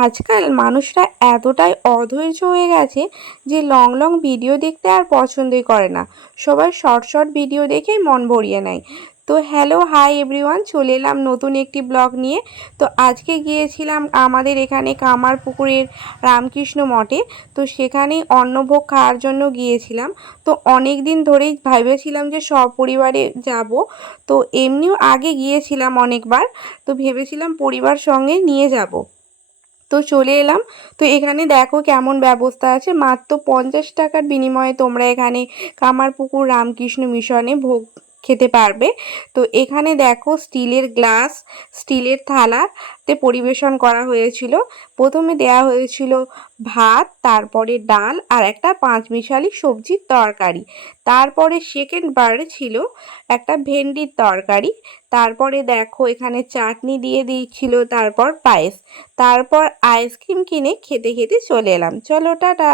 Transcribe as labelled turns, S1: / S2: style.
S1: আজকাল মানুষরা এতটাই অধৈর্য হয়ে গেছে যে লং লং ভিডিও দেখতে আর পছন্দই করে না। সবাই শর্ট শর্ট ভিডিও দেখেই মন ভরিয়ে নেয়। তো হ্যালো, হাই এভরিওয়ান, চলে এলাম নতুন একটি ব্লগ নিয়ে। তো আজকে গিয়েছিলাম আমাদের এখানে কামার পুকুরের রামকৃষ্ণ মঠে। তো সেখানেই অন্নভোগ খাওয়ার জন্য গিয়েছিলাম। তো অনেক দিন ধরেই ভেবেছিলাম যে সপরিবারে যাব। তো এমনিও আগে গিয়েছিলাম অনেকবার। তো ভেবেছিলাম পরিবার সঙ্গে নিয়ে যাব। তো চলে এলাম। তো এখানে দেখো কেমন ব্যবস্থা আছে। মাত্র পঞ্চাশ টাকার বিনিময়ে তোমরা এখানে কামারপুকুর রামকৃষ্ণ মিশনে ভোগ খেতে পারবে। তো এখানে দেখো স্টিলের গ্লাস, স্টিলের থালাতে পরিবেশন করা হয়েছিল। প্রথমে দেয়া হয়েছিল ভাত, তারপরে ডাল আর একটা পাঁচমিশালি সবজির তরকারি। তারপরে সেকেন্ড বারে ছিল একটা ভেন্ডির তরকারি। তারপরে দেখো এখানে চাটনি দিয়ে দিয়েছিল, তারপর পায়েস। তারপর আইসক্রিম কিনে খেতে খেতে চলে এলাম। চলো, টাটা!